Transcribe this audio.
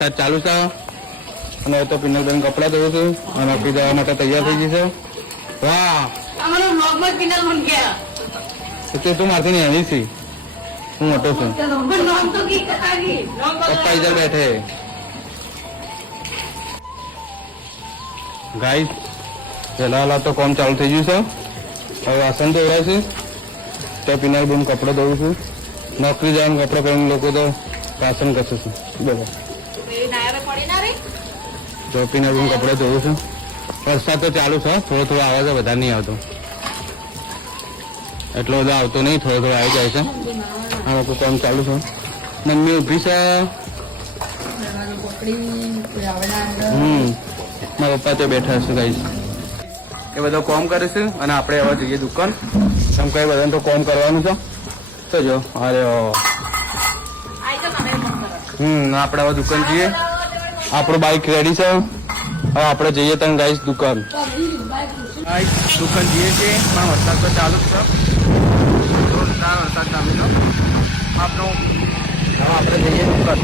ચાલુ છે અને તો પિનલબેન કપડા ધોવું છું અને નોકરી જવા માટે તૈયાર થઈ જશે. વાહ તું મારથી નહીં આવી છી, હું મોટો છું. પપ્પા ઇધર બેઠે ગાઈસ. પેલા તો કામ ચાલુ થઈ ગયું છે. હવે વાસણ ધોવાય છે તો પિનલબેન કપડા ધોવું છું. નોકરી જવાનું કપડા પહેરીને લોકો તો વાસણ કશું છું. બોલો તો પિનલબેન કપડા ધોવું છું. વરસાદ તો ચાલુ છે, થોડો થોડો આવે છે, વધારે નહીં આવતો. એટલો બધો આવતો નહીં, થોડો થોડો આવી જાય છે. આ લોકો કામ ચાલુ છે. મમ્મી ઉભી છે. મારા પપ્પા તો બેઠા છે ગાઈસ. એ બધો કોમ કરે છે અને આપણે હવે જઈએ દુકાન. કેમ કઈ બધાને તો કોમ કરવાનું છે. તો જો અરે આપણે હવે દુકાન જઈએ. આપણું બાઇક રેડી છે. હવે આપણે જઈએ ત્યાં ગાઈસ દુકાન. દુકાન જઈએ છીએ પણ વરસાદ તો ચાલુ જ છે. જોરદાર વરસાદ ચાલુ છે. આપણે જઈએ દુકાન.